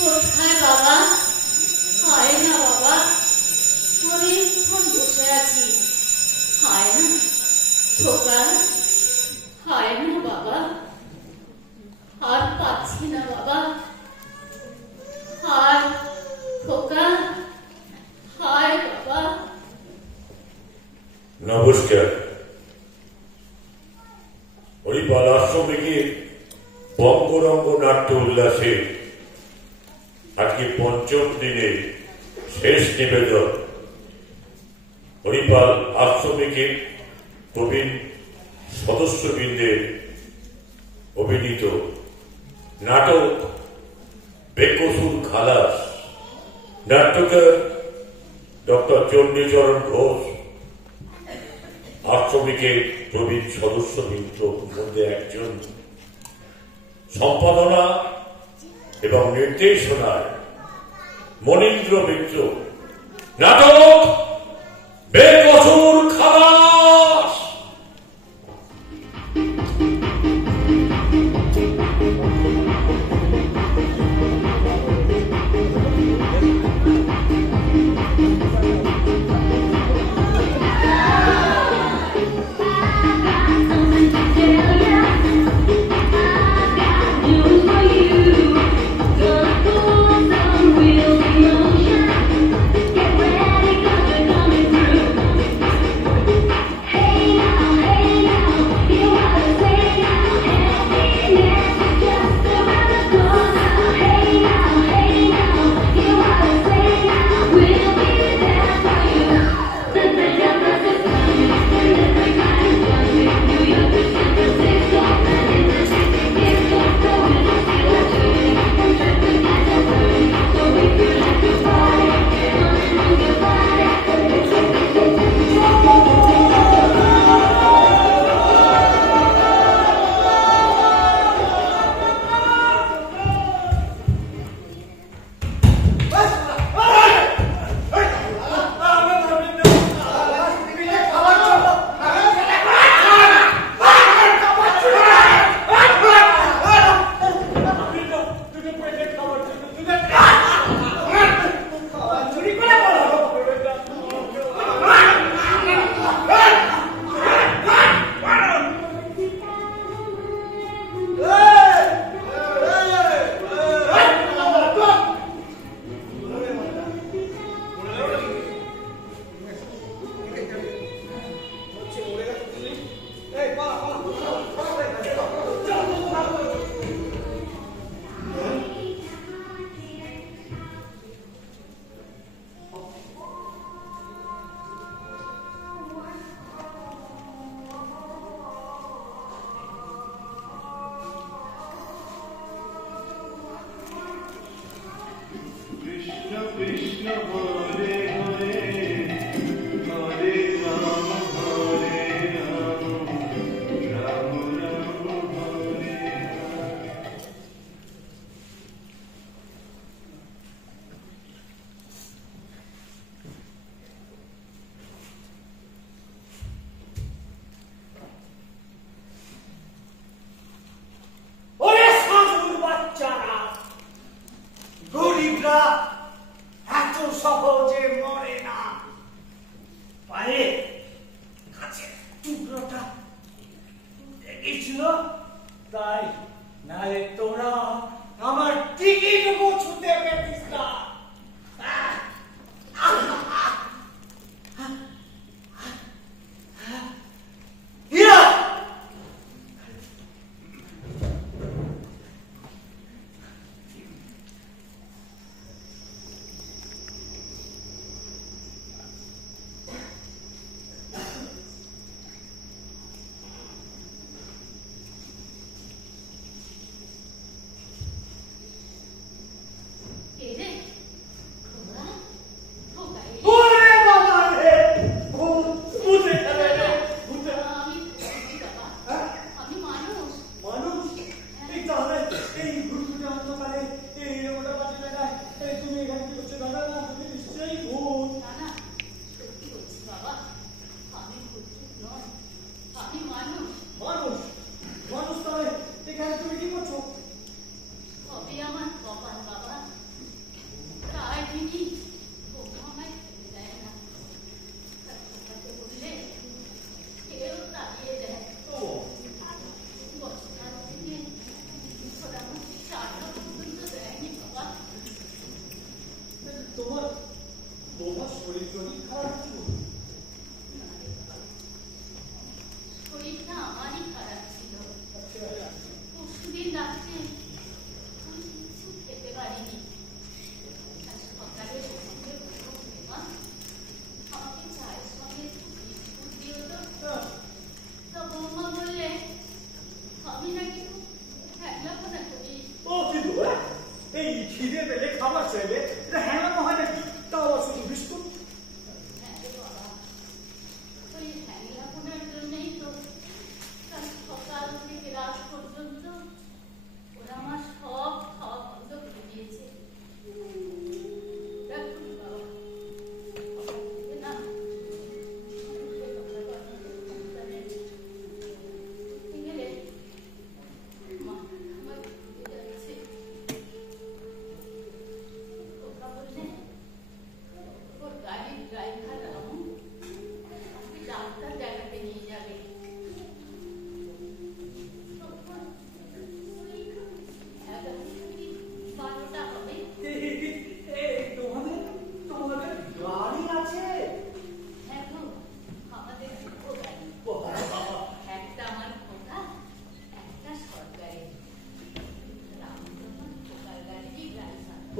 কোথায় বাবা? হয় না বাবা, অনেকক্ষণ বসে আছি, হয় না। খোকা, হয় না বাবা, আর পাচ্ছি না বাবা, আর খোকা, হায় বাবা। নমস্কার। হরিপাল আশ্রমে বঙ্গরঙ্গ নাট্য উল্লাসে আজকে পঞ্চম দিনে শেষ নিবেদন। হরিপাল আশ্রমে প্রবীণ সদস্যবৃন্দের অভিনীত নাটক বেকসুর খালাস। নাট্যকার ডক্টর চণ্ডীচরণ ঘোষ, আশ্রমিকের প্রবীণ সদস্যবৃন্দর মধ্যে একজন। সম্পাদনা এবং নির্দেশনায় মনীন্দ্র মিত্র। নাটক বেকসুর খালাস।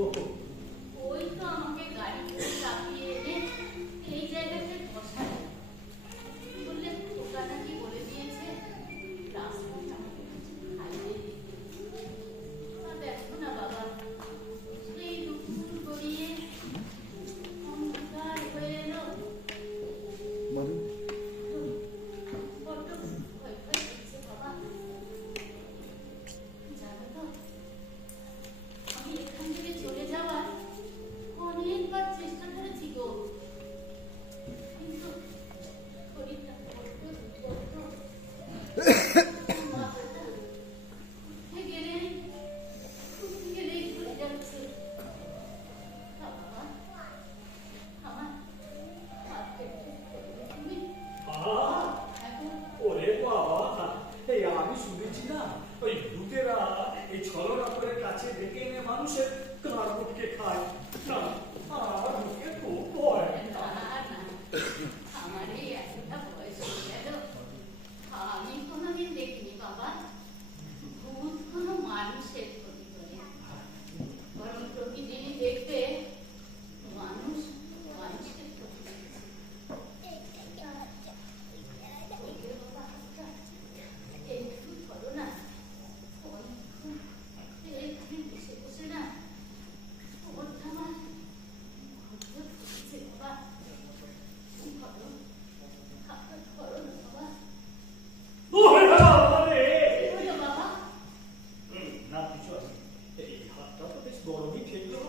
ওই তো আমাকে গাড়ি করে চাপিয়ে এনে এই জায়গাতে বসায় বললে খোকা নাকি বলে দিয়েছে রাস্তায় আমাকে কিছু খাইয়ে দিতে। তা দেখো না বাবা, সেই দুপুর গড়িয়ে অন্ধকার হয়ে এলো। বড্ড ভয় ভয় করছে বাবা। জানো তো, আমি এখান থেকে চলে যাওয়ার অনেকবার চেষ্টা করেছি গো, কিন্তু শরীরটা বড্ড দুর্বল। মাথাটা উঠে গেলেই ঘুরে যাচ্ছে। বাবা, আমার হাতটা একটু ধরবে তুমি? এখন ওরে বাবা, এই আমি শুনেছি না ওই ভূতেরা এই ছলনা করে কাছে ডেকে এনে মানুষের কার মুখকে খায় না। আর মুখে খুব ভয়। না না, আমার এই এতটা বয়স হয়ে গেল, আমি কোনোদিন দেখিনি বাবা ভূত কোনো মানুষের ক্ষতি করে। বরং প্রতিদিনই দেখবে মানুষ মানুষের ক্ষতি করছে। ওকে বাবা, হাতটা একটু ধরো না। অনেকক্ষণ এখানে বসে বসে না ওটা আমার ঘুরতে ঘুরছে বাবা। ধরো, হাতটা ধরো না বাবা। ওরে বাবা রে! কি হলো বাবা? না কিছু আছে। এই হাতটা তো বেশ গরমই ঠেকলো।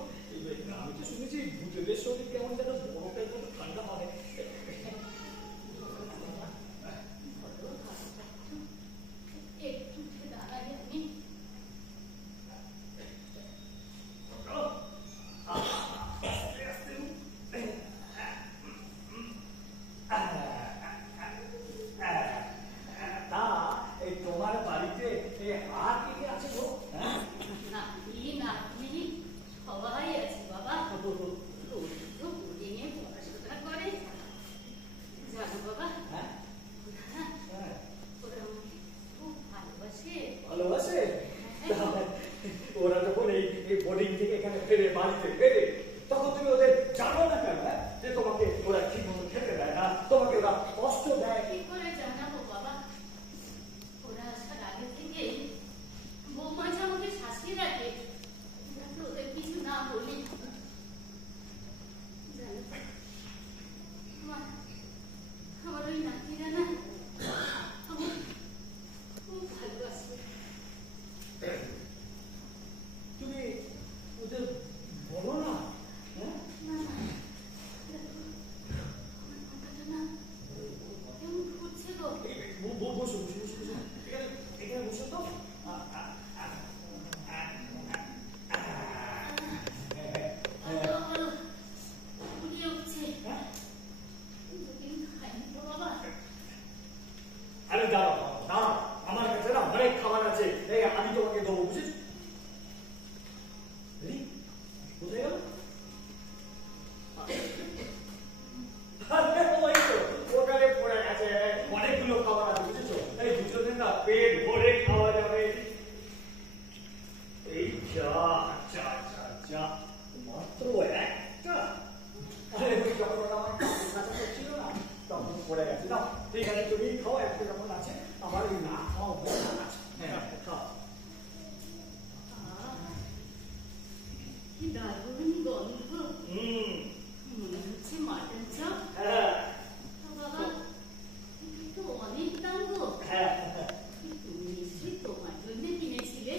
আমি তো শুনেছি ভূতেদের শরীর কেমন যেন বরফের মতো ঠান্ডা হয়। একটু উঠে দাঁড়াই আমি। আস্তে আস্তে তা এই তোমার বাড়িতে আর কি কি আছে গো? নাতি নাতনি সবাই আছে বাবা। তো বোর্ডিংয়ে পড়াশোনা করে। জানো বাবা, ওরা আমাকে খুব ভালোবাসে। ভালোবাসে? ওরা যখন এই বোর্ডিং থেকে এখানে ফেরে বাড়িতে ফেরে তখন তুমি ওদের জানো না কেন যে তোমাকে ওরা ঠিক মতো খেতে দেয় না, তোমাকে ওরা কষ্ট দেয়? কি করে জানাবো বাবা? ওরা আসার আগে থেকেই বৌমা যে আমাকে শাসিয়ে রাখে, যাতে ওদের কিছু না বলি। জানো তো, আমার ওই নাতিরা না আমার খুব ভালোবাসে। তুমি ওদের বলো না? হ্যাঁ? না না, দেখো, আমার মাথাটা না কেমন ঘুরছে গো। বসো বসো বসো বসো। এখানে বসো তো। ঘুরিয়ে উঠছে। দুদিন খাইনি তো বাবা। আরে দাঁড়াও দাঁড়াও, আমার কাছে না অনেক খাবার আছে, এই আমি তোমাকে দেবো, বুঝেছ? কোথায় গেল? ওই তো ওখানে পড়ে গেছে। অনেকগুলো খাবার আছে, বুঝেছো? এই দুজনের না পেট ভরে খাওয়া যাবে। এই যা যা যা যা, মাত্র একটা। আরে ওই যখন ওরা আমার কাছে ছিল না তখন পড়ে গেছে। না ঠিক আছে, তুমি খাও, একটা যখন আছে আমার ওই না খাওয়া বন্ধ আছে। হ্যাঁ খাও। কি দারুণ গন্ধ, মনে হচ্ছে মাটন চপ। হ্যাঁ বাবা, এটা তো অনেক দাম গো। হ্যাঁ তুমি নিশ্চয়ই তোমার জন্য কিনেছিলে।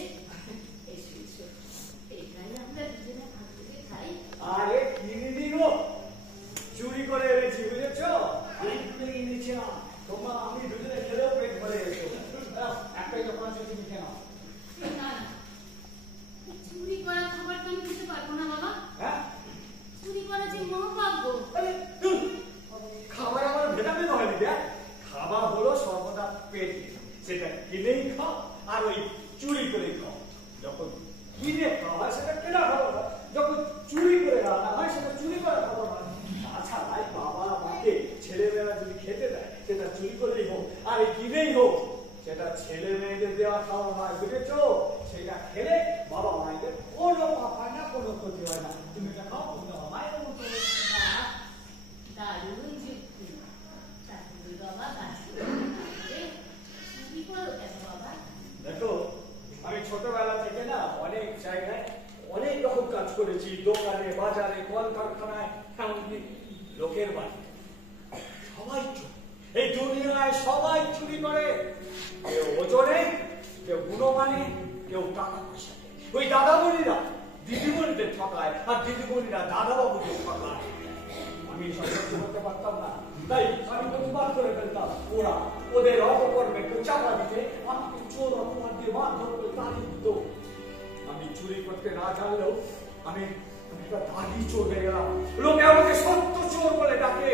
এসো এসো, এটাই আমরা দুজনে ভাগ করে খাই। আরে কিনে দিও, চুরি করে এনেছি, বুঝেছো? অনেকগুলো এনেছি না, তোমরা আমি দুজনে খেলেও পেট ভরে গেছো। একটাই যখন আছে তুমি খেয়ে নাও। না না, চুরি করা খাবার তো আমি খেতে পারবো না বাবা। হ্যাঁ চুরি করা যে মহাভাগ্য। আরে খাবার আমার ভেদাভেদ হয়নি। দেখ, খাবার হলো সর্বদা পেটে, সেটা কিনেই খাও আর ওই চুরি করে খাও। যখন কিনে খাওয়া হয় সেটা কেনা খাবার হয়, যখন চুরি করে রান্না হয় সেটা চুরি করা খাবার হয়। তাছাড়া বাবা মাকে ছেলেমেয়েরা যদি খেতে দেয় সেটা চুরি করেই হোক আর কিনেই হোক, সেটা ছেলে মেয়েদের দেওয়া খাওয়া হয়, বুঝেছো? সেটা খেলে বাবা মায়েদের কোনো পাপ হয় না, কোনো ক্ষতি হয় ছোটবেলা থেকে না অনেক জায়গায় অনেক রকম কাজ করেছি, দোকানে, বাজারে, কলকারখানায়, এমনকি লোকের বাড়ি। সবাই চুরি, এই দুনিয়ায় সবাই চুরি করে। কেউ ওজনে, কেউ গুণমানে, কেউ টাকা পয়সা। ওই দাদামণিরা দিদিমণিদের ঠকায়, আর দিদিমণিরা দাদাবাবুদের ঠকায়। আমি সব সহ্য করতে পারতাম না, তাই আমি প্রতিবাদ করে ফেলতাম। ওরা ওদের অপকর্মে চাপা দিতে আমাকে চোর অপমান দিয়ে মারধর করে তাড়িয়ে দিত। আমি চুরি করতে না জানলেও আমি একটা দাগি চোর হয়ে গেলাম। লোকে আমাকে সত্য চোর বলে ডাকে।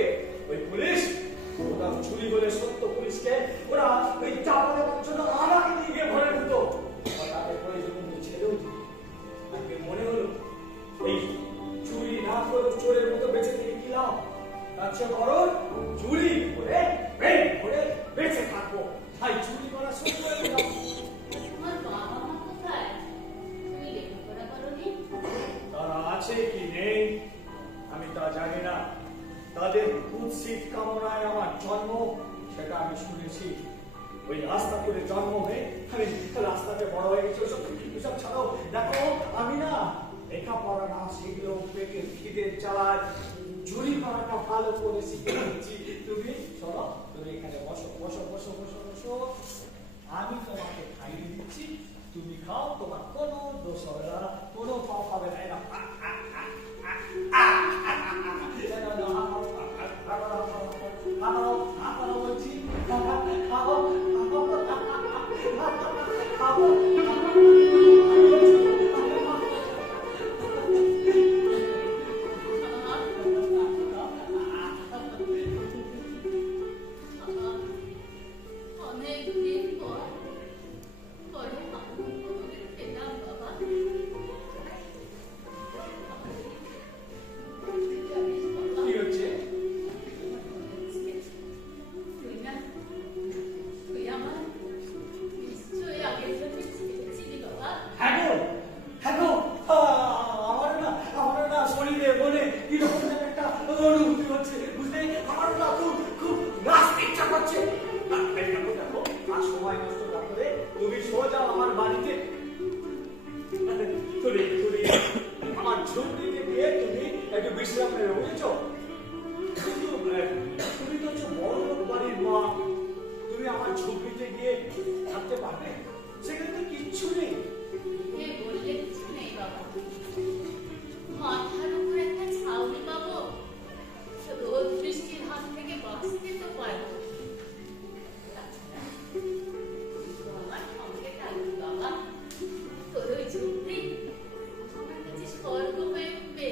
ওই পুলিশ ওরা চুরি হলে সত্য পুলিশকে ওরা ওই চাপা দেওয়ার জন্য আমাকে নিয়ে গিয়ে ভরে দিত। তাদের প্রয়োজন ছেড়েও দিত। আজকে মনে হলো এই চুরি না করে চোরের মতো বেঁচে থেকে কি লাভ? তার চেয়ে বরং চুরি করে পেট ভরে বেঁচে থাকবো। তাই চুরি করা শুরু করে দিলাম। তোমার বাবা মা কোথায়? তুমি লেখাপড়া করোনি? তারা আছে কি নেই আমি তা জানি না। তাদের কুৎসিত কামনায় আমার জন্ম, সেটা আমি শুনেছি। ওই রাস্তা করে জন্ম হয়ে আমি রাস্তাতে বড় হয়ে গেছি। ওসব ছাড়াও দেখো, আমি না লেখাপড়া না শিখলেও পেটের খিদে চালায় চুরি করাটা ভালো করে শিখে নিচ্ছি। তুমি চলো, তুমি এখানে বসো বসো বসো বসো বসো। আমি তোমাকে খাইয়ে দিচ্ছি, তুমি খাও। তোমার কোনো দোষ হবে না, কোনো পাপ হবে না। অনেকদিন পর বড় আনন্দ করে খেলাম বাবা। কি হচ্ছে? তুই আমার নিশ্চয়ই আগের জন্য ছিলি বাবা। হ্যাঁ গো, হ্যাঁ গো, আমার না শরীরে মনে কিরকম যেন একটা অনুভূতি হচ্ছে, বুঝলে? আমার না খুব খুব নাচতে ইচ্ছা করছে। দেখো দেখো, আর সময় নষ্ট না করে তুমি সোজা আমার বাড়িতে তুমি আমার ঝুঁকনিতে গিয়ে তুমি একটু বিশ্রাম নেবে, বুঝেছো? তুমি তো হচ্ছে বড় লোক বাড়ির মা, তুমি আমার ঝুঁকনিতে গিয়ে থাকতে পারবে? সেখানে তো কিচ্ছু নেই। কে বললে কিছু নেই বাবা? মাথার উপর একটা ছাউনি পাবো, রোদ বৃষ্টির হাত থেকে বাঁচতে তো পারবো। আমার সঙ্গে থাকবি বাবা। তোর ওই ঝুঁকনি আমার কাছে স্বর্গ হয়ে উঠবে।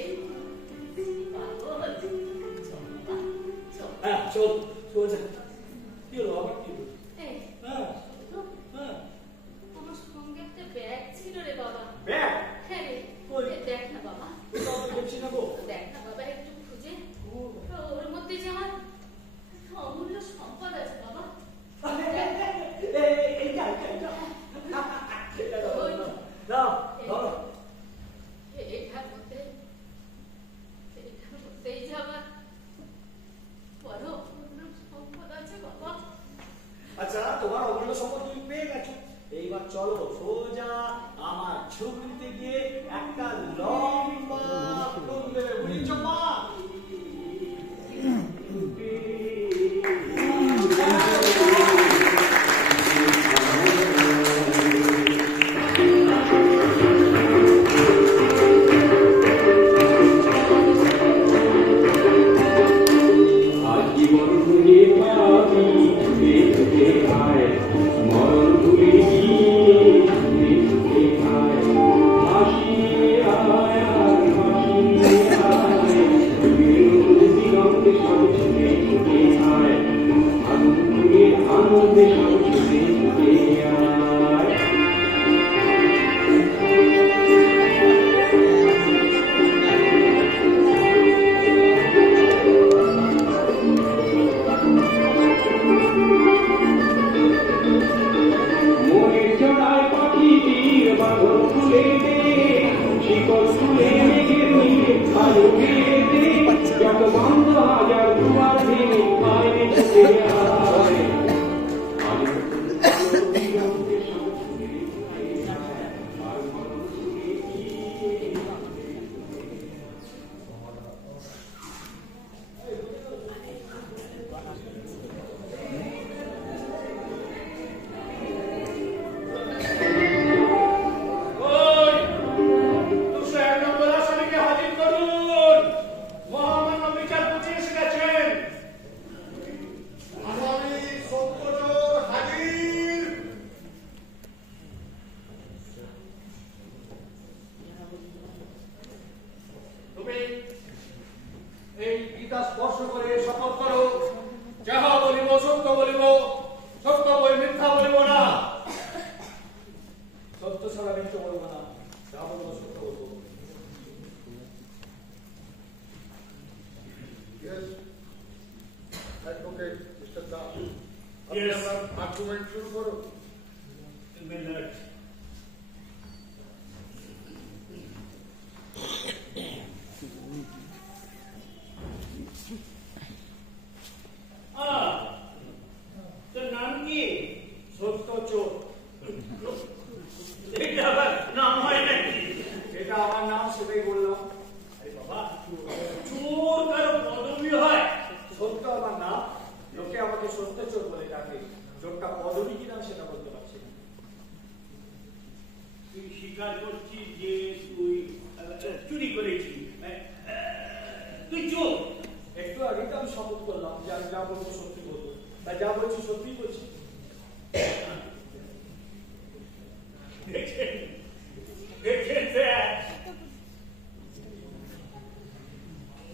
পাগল, চল বাবা, চল। হ্যাঁ, চল সোজা। কি হলো আবার? কি হলো? এই, হ্যাঁ তো হ্যাঁ, আমার সঙ্গে একটা ব্যাগ ছিল রে বাবা। ব্যাগ হ্যাঁ রে, কই? এ দেখ না বাবা, কোথাও তো দেখছি না গো। দেখ না বাবা, একটু খুঁজে। ও, ওর মধ্যে যে আমার অমূল্য সম্পদ আছে বাবা। এইটা ধরো। এটার মধ্যেই যে আমার বড় অমূল্য সম্পদ আছে বাবা। আচ্ছা, তোমার অমূল্য সম্পদ তুমি পেয়ে গেছো, এইবার চলো সোজা আমার ঝুঁকনিতে গিয়ে একটা লম্বা ফুল দেবে, বুঝেছো মা? বলবো না, যা বলবো সত্য বলবো। Yes. Advocate, Mr. Das. Yes. Argument शुरू करो। minute. তোর নাম কি? সত্য চোর। এটা আবার নাম হয় নাকি? যেটা আমার নাম সেটাই বললাম। আরে বাবা, চোর কারো পদবি হয়? সত্য আমার নাম, লোকে আমাকে সত্য চোর বলে ডাকে। চোরটা পদবি কিনা সেটা বলতে পারছি না। তুই স্বীকার করছিস যে তুই চুরি করেছিস? তুই চোর? একটু আগে তো আমি শপথ করলাম যে আমি যা বলবো সত্যি বলবো, তাই যা বলছি সত্যি বলছি।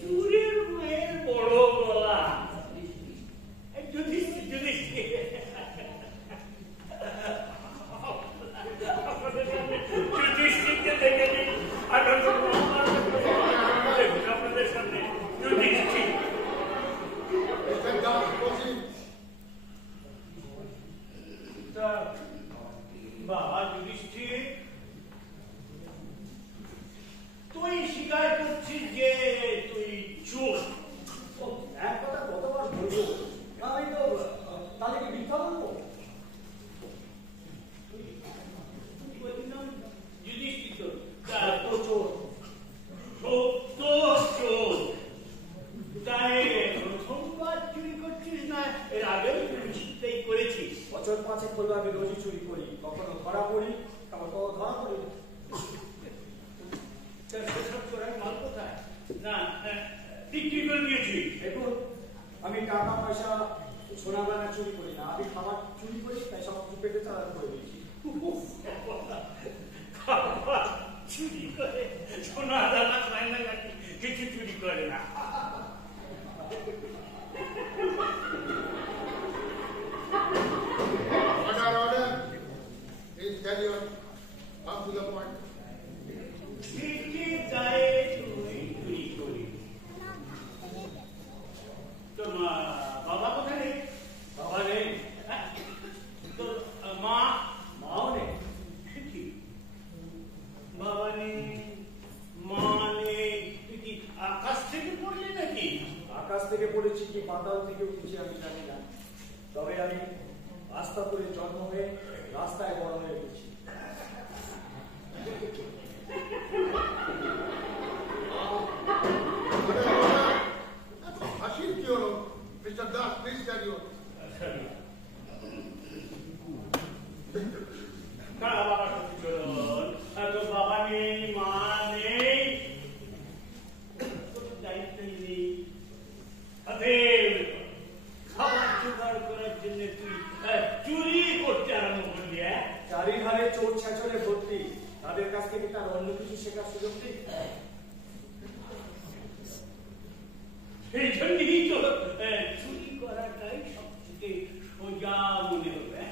চুরির মেয়ের বড় গলা, যদি আপনাদের সামনে যুধিষ্ঠির। Mr. Das, proceed. বাবা যুধিষ্ঠির, তুই স্বীকার করছিস যে তুই চোর? এক কথা কতবার বলবো, আমি তো তাহলে কি মিথ্যা বলবো? যুধিষ্ঠির সত্য চোর। সত্য চোর। তাই প্রথমবার চুরি করছিস না এর আগেও চুরি করেছিস? বছর 5 হলো আমি রোজই চুরি করি, কখনো ধরা পড়ি, আবার কখনো ধরা পড়ি না। সেসব চোরাই মাল কোথায়? না বিক্রি করে দিয়েছিস? দেখুন, আমি টাকা পয়সা সোনা দানা চুরি করি না, আমি খাবার চুরি করি, তাই সব কিছু পেটে চালান করে দিয়েছি। খাবার চুরি করে? সোনা দানা খায় না নাকি? কিছু চুরি করে না। Order, order. Please carry on. Come to the point. ঠিকই যায় তুই চুরি করি। তোর বাবা কোথায় নেই? বাবা নেই, তোর মা? মাও নেই। ঠিকই, বাবা নেই, মা নেই। তুই কি আকাশ থেকে পড়লি নাকি? আকাশ থেকে পড়েছি কি পাতাল থেকে উঠেছি আমি জানি না, তবে আমি রাস্তাপুরে জন্ম হয়ে রাস্তায় বড় হয়ে গেছি। Order, order. হাসির কি হলো? Mr. Das, please carry on. কারা বাবা সত্যি চোর? তোর বাবা নেই, মা নেই, তোর দায়িত্ব নেই। অতএব খাবার জোগাড় করার জন্য তুই চুরি করতে আরম্ভ করলি। চারিধারে চোর ছেঁচড়ে ভর্তি, তাদের কাছ থেকে তার অন্য কিছু শেখার সুযোগ নেই। এই জন্যই তো চুরি করাটাই সবথেকে সোজা মনে হবে।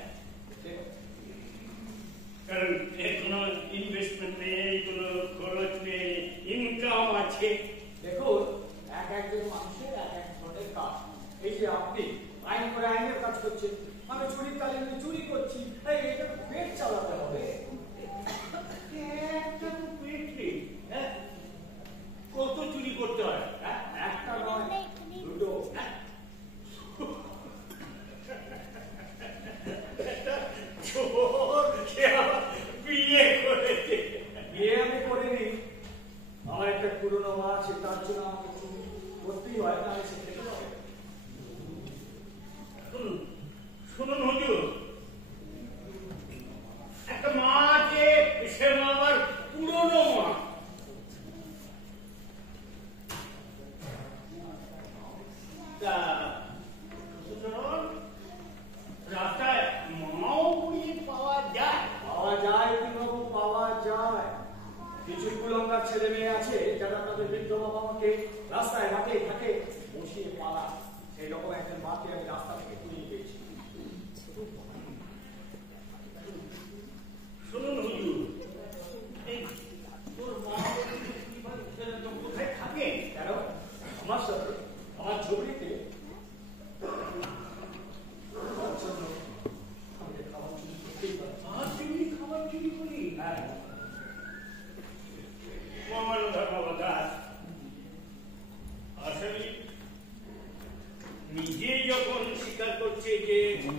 কারণ কোনো ইনভেস্টমেন্ট নেই, কোনো খরচ নেই, ইনকাম আছে। দেখুন, একজন মানুষের এক ধরনের কাজ। এই যে আপনি আইন করে আইনের কাজ করছেন, আমি চুরির তালিমে চুরি করছি, এটা তো পেট চালাতে হবে। একটা তো পেট নেই, কত চুরি করতে হয়? একটা নয়, দুটো। চোর সে আবার বিয়ে করেছে। বিয়ে আমি করিনি, আমার একটা পুরনো মা আছে, তার জন্য আমাকে চুরি করতেই হয়, নাহলে সে খেতে হবে। শুনুন হুজুর, একটা মা আছে, সে মা আমার পুরনো মা। তা শুনুন, রাস্তায় মাও বুঝিয়ে পাওয়া যায়? পাওয়া যায় কি বাবু, পাওয়া যায়। কিছু কুলঙ্গার ছেলে মেয়ে আছে যারা তাদের বৃদ্ধ বাবা মাকে রাস্তায় ঘাটে ঘাটে বসিয়ে পালা, সেই রকম একজন মাকে আমি রাস্তা থেকে কুড়িয়ে পেয়েছি। শুনুন হুজুর,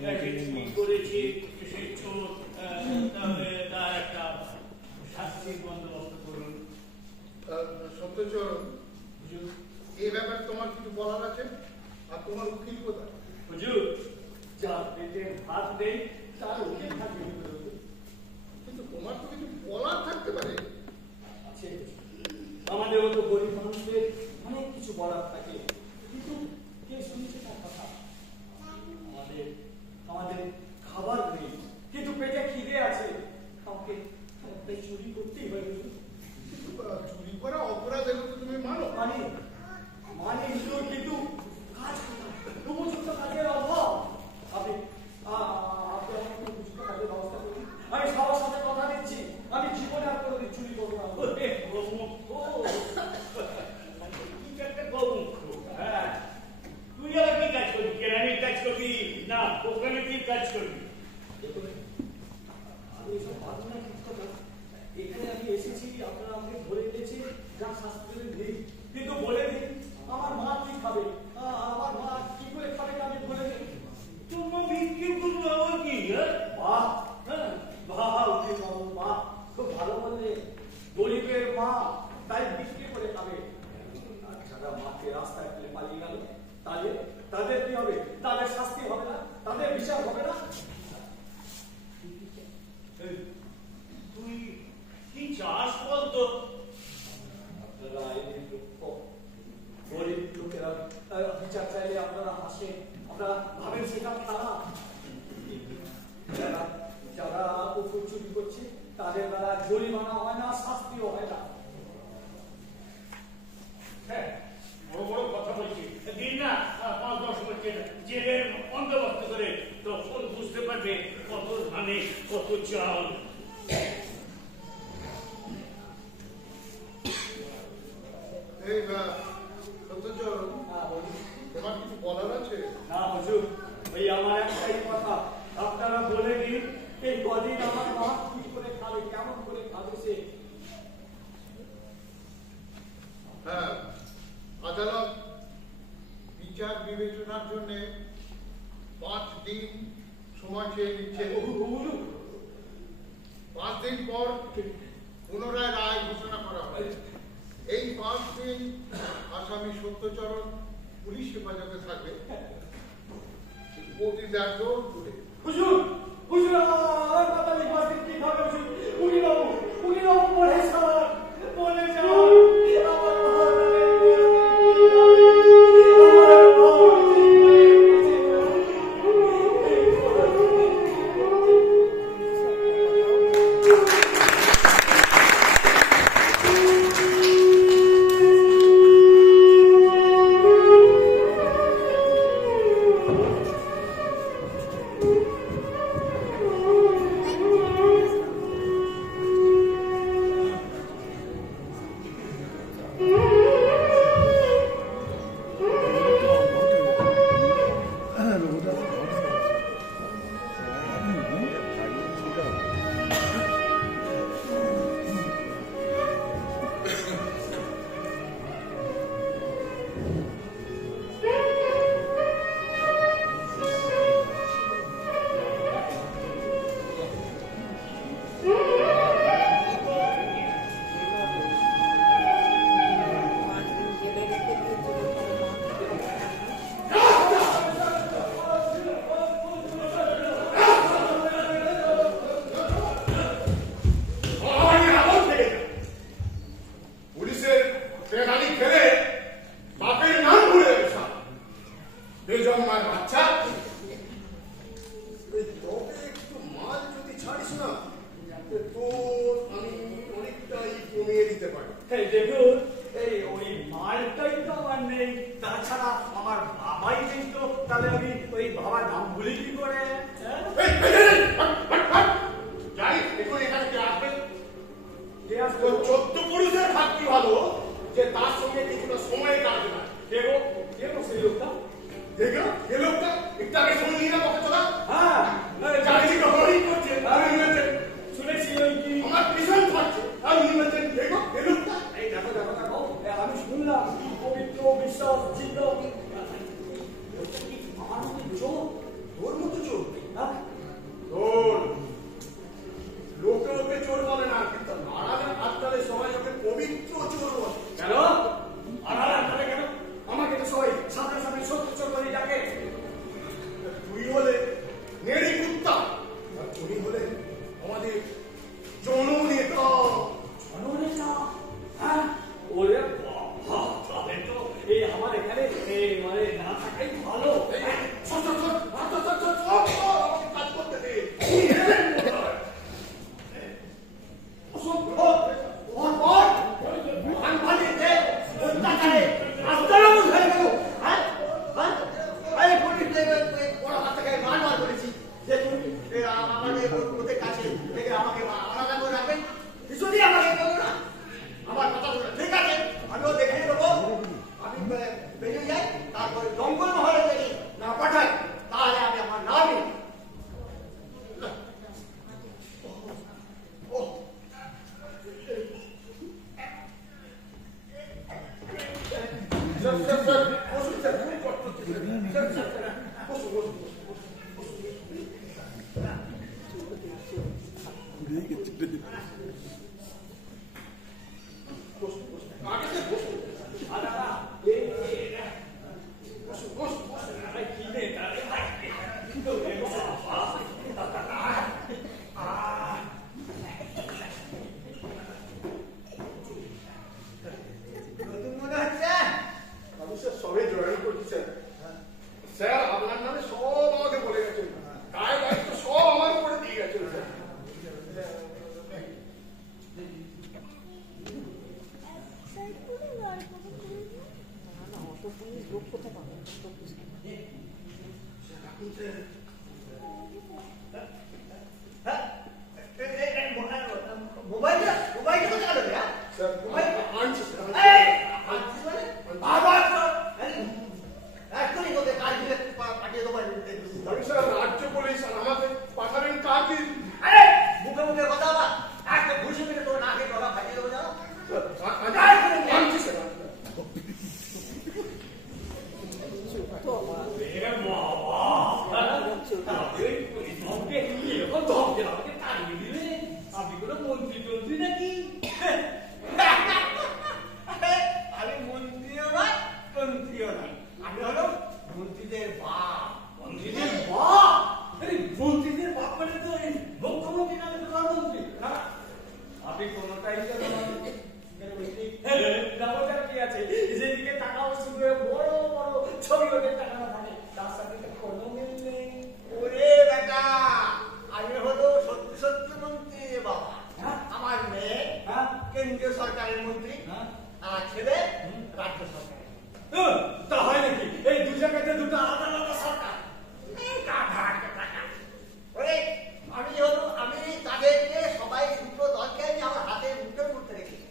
চুরি করেছে সে চোর, তাহলে তার একটা শাস্তির বন্দোবস্ত করুন। সত্যচরণ, এই ব্যাপারে তোমার কিছু বলার আছে? আর তোমার উকিল কোথায়? হুজুর, যার পেটে ভাত নেই তার উকিল থাকবে কি করে? কিন্তু তোমার তো কিছু বলার থাকতে পারে। আছে, আমাদের মতো গরিব মানুষদের অনেক কিছু বলার থাকে, কিন্তু কে শুনছে তার কথা? আমাদের খাবার নেই, কিন্তু পেটে খিদে আছে, কাউকে তাই চুরি করতেই হয়। চুরি করা অপরাধ, এগুলো তো তুমি মানো। মানে হুজুর, কিন্তু কাজ উপযুক্ত কাজের অভাব। আপনি আমাকে উপযুক্ত কাজের ব্যবস্থা করুন। আমি সবার সাথে কথা দিচ্ছি, আমি জীবনে আর কোনোদিন চুরি করবো না। হ্যাঁ, তুই আবার কি কাজ করবি? কেরানির কাজ করবি না প্রকামিতির কাজ করবি? আমি এসব পারবো না, ঠিক কথা। এখানে আমি এসেছি, আপনারা আমাকে ধরে এনেছে, যা শাস্তি নেই, কিন্তু বলে দিন আমার মা কি খাবে, আমার মা কি করে খাবে আমি বলে দিন। তোর মা বিক্রি করবো আবার কি? বাহ, বাহ, মা খুব ভালো বললে। গরিবের মা তাই বিক্রি করে খাবে। আর যারা মাকে রাস্তায় ফেলে পালিয়ে গেল, তাদের কি হবে? তাদের শাস্তি হবে না? তাদের বিচার হবে না? তুই কি চাস বলতো? গরিব লোকেরা বিচার চাইলে আপনারা হাসেন, আপনারা ভাবেন সেটা খারাপ। যারা পুকুর চুরি করছে তাদের দ্বারা জরিমানা হয় না, শাস্তিও হয় না। হ্যাঁ, বড় বড় কথা বলছি। দিন না 5-10 বছর জেলের বন্দোবস্ত করে, তখন বুঝতে পারবে কত ধানে কত চাল। এই সত্যচরণ, তোমার কিছু বলার আছে? না হুজুর, ওই আমার একটাই কথা, আপনারা বলে দিন এই কদিন আমার মা কি করে খাবে, কেমন করে খাবে সে। হ্যাঁ, আদালত বিচার বিবেচনার জন্য 5 দিন সময় চেয়ে নিচ্ছে। 5 দিন পর পুনরায় রায় ঘোষণা করা হয়। এই 5 দিন আসামি সত্যচরণ পুলিশ হেফাজতে থাকবে। প্রতিটা জোর করে হুজুর, হুজুর, আমার কথা লিখতে কি খাবে হুজুর? উনি বলে স্যার, বলে যান আমার তোর মতো চোখ মোবাইলটা কোথায় গেল রে? স্যার আনছি স্যার এখনই ওদের কাজ দিলে পাঠিয়ে দেবো। আমি স্যার রাজ্য পুলিশ আর আমাকে পাঠাবেন কার দিন? আরে মুখে মুখে কথা বলা, একটা ঘুষি মেরে তোর নাকে গলা ফাটিয়ে দেবো জানো? আনছি স্যার। আমি কোনো মন্ত্রী টন্ত্রী নাকি? আমি মন্ত্রীও নয় তন্ত্রীও নয়, আমি হলো মন্ত্রীদের বাপ। মন্ত্রীদের বাপ? মন্ত্রীদের বাপ মানে তো এই মুখ্যমন্ত্রী নামে প্রধানমন্ত্রী। আপনি কোনোটাই কি আছে যেদিকে টাকা শুধু বড় বড় ছবি ওদের টাকা না থাকে তার সাথে কোনো মিল নেই। ওরে বেটা, আমি হলো সত্যি সত্যি মন্ত্রী বাবা। আমার মেয়ে কেন্দ্রীয় সরকারের মন্ত্রী, আর ছেলে রাজ্য সরকারের। তা হয় নাকি? এই দু জায়গাতে দুটো আলাদা আলাদা সরকার। আমি তাদেরকে সবাই দুটো দলকে আমি আমার হাতের মুখে মুখে রেখেছি।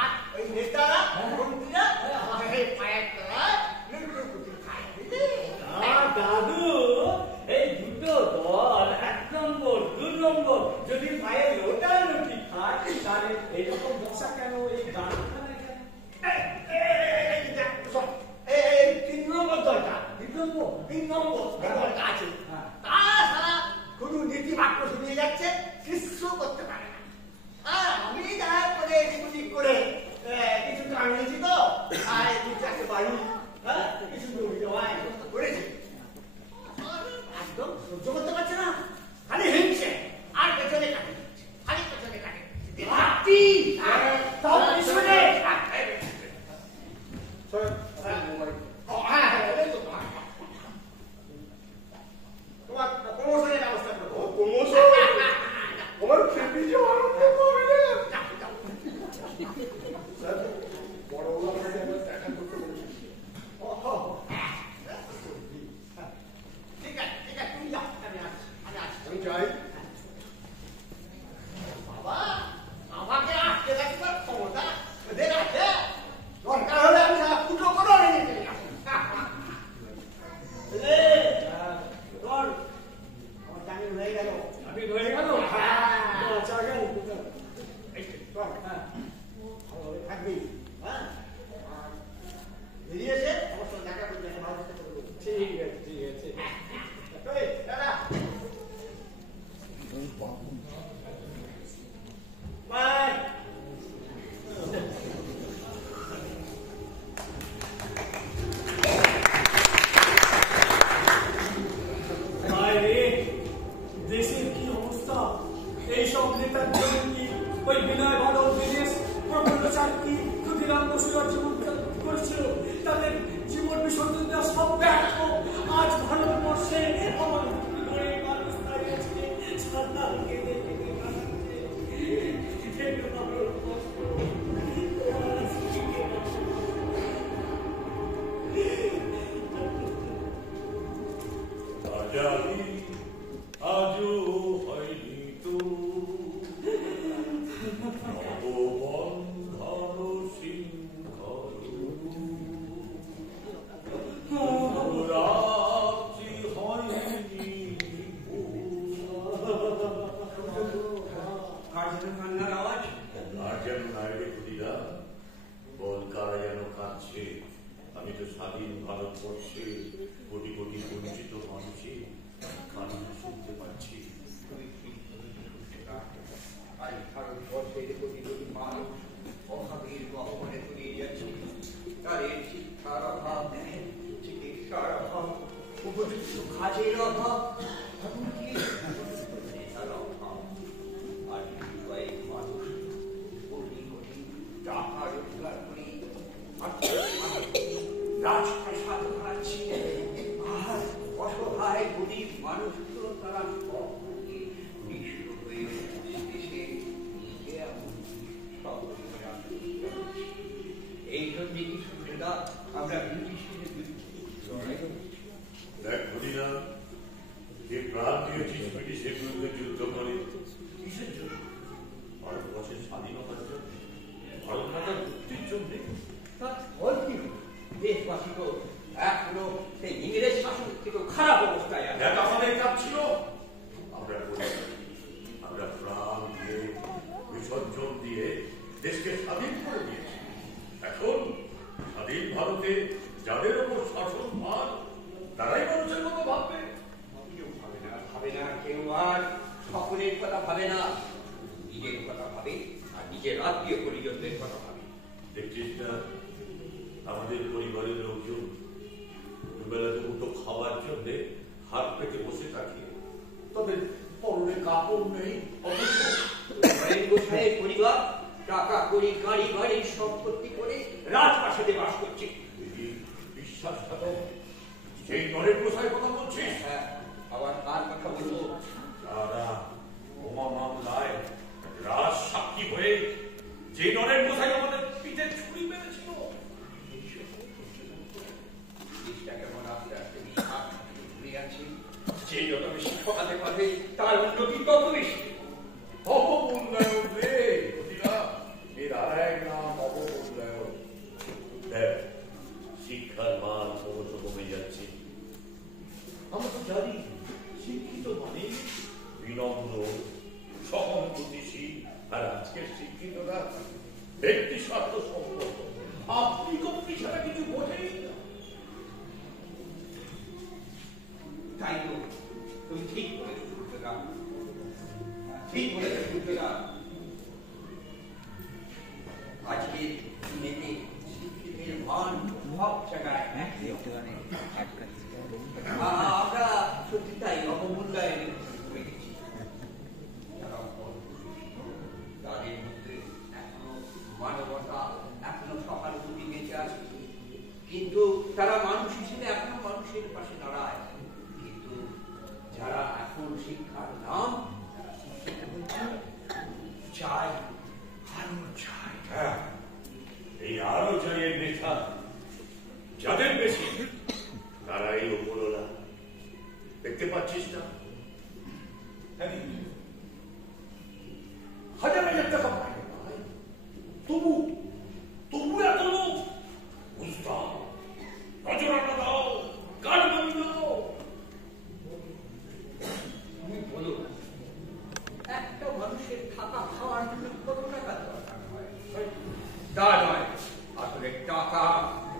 আর ওই নেতারা মন্ত্রীরা আমাকে পায়ের তলায় লুটুপুটি খায়। দাদু, এই দুটো দল 1 নম্বর 2 নম্বর যদি পায়ের লোটালুটি খায় তাহলে এইরকম দশা কেন? এই গান 3 নম্বর দলটা 3 নম্বর দলটা আছে, তাছাড়া শুধু নীতি বাক্য শুনিয়ে যাচ্ছে, কিছু করতে পারে না। আর আমি যা করে এদিক করে কিছু টানিয়েছি তো, আর দু চারটে বাড়ি কিছু জমি জমা করেছি, একদম সহ্য করতে পারছে না, খালি হিংসে আর পেছনে কাটে, খালি পেছনে কাটে। তোমার প্রমোশনের ব্যবস্থা করবো। প্রমোশন আমার খেপি যাওয়ার স্যার বড় আমার দেখা করতে বলেছি। ঠিক আছে ঠিক আছে, তুমি যাও, আমি আসছি। আমি যাই। বাবা, আমাকে আটকে রাখবার ক্ষমতা ওদের আছে, দরকার হলে আমি ফুটো করে নিয়ে চলে যাবো। আমার জানি হয়ে গেল। আমি হয়ে গেল? ভালোভাবে থাকবি, হ্যাঁ? বেরিয়ে এসে আমার সঙ্গে দেখা করবি, ভালো করতে করবো। ঠিক আছে ঠিক আছে। দাদা বাই। দেশের কি অবস্থা? এইসব নেতার জন্য কি ওই বিনয় বাদল, দীনেশ, প্রফুল্ল চাকরি, ক্ষুদিরাম বসুরা জীবন করেছিল, তাদের জীবন বিসর্জন দেওয়া সব ব্যর্থ। আজ ভারতবর্ষে আমার মানুষ দাঁড়িয়েছে, সন্তানকে দেখে আজও হয়নি তো নববন্ধন শৃঙ্খল, রাত্রি হয়নি আর যেন নাই রে খুদিরা, বল কারা যেন কাঁদছে। আমি তো স্বাধীন ভারতবর্ষে কোটি কোটি বঞ্চিত মানুষের কান্না শুনতে পাচ্ছি। আজ ভারতবর্ষের কোটি কোটি মানুষ অভাবের গহ্বরে তলিয়ে যাচ্ছে। তাদের শিক্ষার অভাব, চিকিৎসার অভাব, উপযুক্ত কাজের অভাব, এমনকি নেতার অভাব। আজ কয়েক মানুষ কোটি কোটি টাকা রোজগার করে রাজপ্রাসাদ বানাচ্ছে, আর অসহায় গরিব মানুষগুলো তারা সব নিঃস্ব হয়ে দেশে এই জন্য কি সুবিধা আমরা ব্রিটিশের দিয়ে দেশকে স্বাধীন করে দিয়েছে। এখন স্বাধীন ভারতে যাদের ওপর শাসন ভার তারাই মানুষের কথা ভাববে। কেউ ভাবে না কেউ আর সকলের কথা ভাবে না, নিজের কথা ভাবে আর নিজের আত্মীয় পরিজনদের কথা ভাবে। দেখছিস না আমাদের পরিবারের লোকজন দুবেলা দুটো খাওয়ার জন্য হাত পেতে বসে থাকে, তবে পরনে কাপড় নেই। গোসাইয়ের পরিবার টাকা করি গাড়ি বাড়ি সম্পত্তি করে রাজপ্রাসাদে বাস করছে। বিশ্বাসঘাতক, সেই নরেন গোসাই কথা বলছিস? হ্যাঁ, আবার কার কথা বলবো? তারা বোমা মামলায় রাজ সাক্ষী হয়ে যে নরেন গোসাই আমাদের পিঠে ছুরি মেরেছিল। কেমন আস্তে আস্তে বিশ্বাস ঘুরে যাচ্ছে। যে যত বেশি ঠকাতে পারবে তার উন্নতি তত বেশি। অবমূল্যায়ন রে ক্ষতিরাম, এর আর এক নাম অবমূল্যায়ন। দেখ, শিক্ষার মান ক্রমশ কমে যাচ্ছে। আমরা তো জানি শিক্ষিত মানে বিনম্র, সহানুভূতিশীল, আর আজকের শিক্ষিতরা ব্যক্তি স্বার্থ সম্পর্ক, আপনি কপনি ছাড়া কিছু বোঝেই না। তাই তো তুমি ঠিক বলেছো সূর্যরাম, ঠিক বলেছো সূর্যরাম। আজকের দিনেতে শিক্ষিতের মান সব জায়গায় আমরা সত্যি তাই অবমূল্যায়ন হয়ে গেছি। তাদের মধ্যে এখনো মানবতা, এখনো সহানুভূতি বেঁচে আছে, কিন্তু তারা মানুষ হিসেবে এখনো মানুষের পাশে দাঁড়ায়। কিন্তু যারা এখন শিক্ষার নাম চাই আরো চাই। হ্যাঁ, এই আরো চাইয়ের নেশা যাদের বেশি তারাই ওপরওয়ালা। দেখতে পাচ্ছিস না হাজার হাজার টাকা পায় ভাই, তবু এত লোক। বুঝতাম নজরানা দাও, কারবানি দাও। তুমি বলো একটা মানুষের থাকা খাওয়ার জন্য কত টাকা দরকার হয়? তা নয়, আসলে টাকা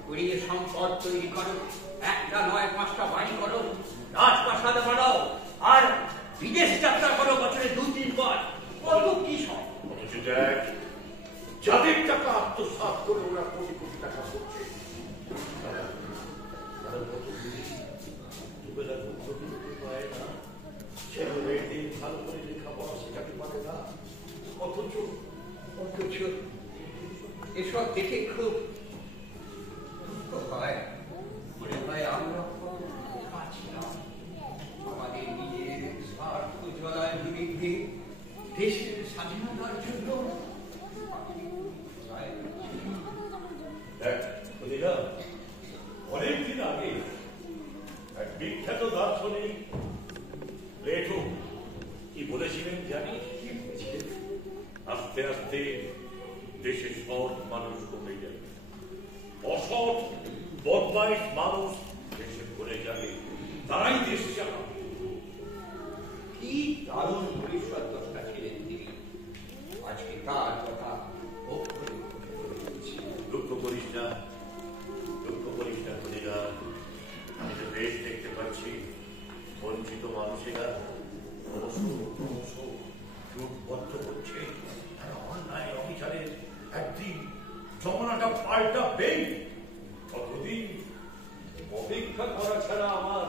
করিয়ে সম্পদ তৈরি করো, একটা নয় 5টা বাড়ি করো, রাজপ্রাসাদ বানাও, আর বিদেশ যাত্রা করো বছরে 2-3 বার। কত কি সব। দেখ, যাদের টাকা আত্মসাৎ করে ওরা কোটি কোটি টাকা করছে, তারা কত দুবেলা দুটো পায় না, ছেলেমেয়ের দিন ভালো করে লেখাপড়া শেখাতে পারে না। অথচ এসব দেখে খুব দুঃখ হয়। মনে হয় আমরা আমাদের নিজের স্বার্থ জ্বলায় বিরুদ্ধে দেশের স্বাধীনতার জন্য অনেকদিন আগে এক বিখ্যাত দার্শনিক প্লেটো কি বলেছিলেন জানিস? আস্তে আস্তে দেশে সৎ মানুষ কমে যাবে, অসৎ বদমাইশ মানুষ দেশে ভরে যাবে, তারাই দেশ চালাবে। কি দারুণ ভবিষ্যৎ দশটা ছিলেন তিনি। আজকে তার কথা দুঃখ করিস না করিরা, আমি তো বেশ দেখতে পাচ্ছি বঞ্চিত মানুষেরা জোটবদ্ধ হচ্ছে। তারা অন্যায় অবিচারের একদিন জমানাটা পাল্টাবেই। কতদিন অপেক্ষা করা ছাড়া আমার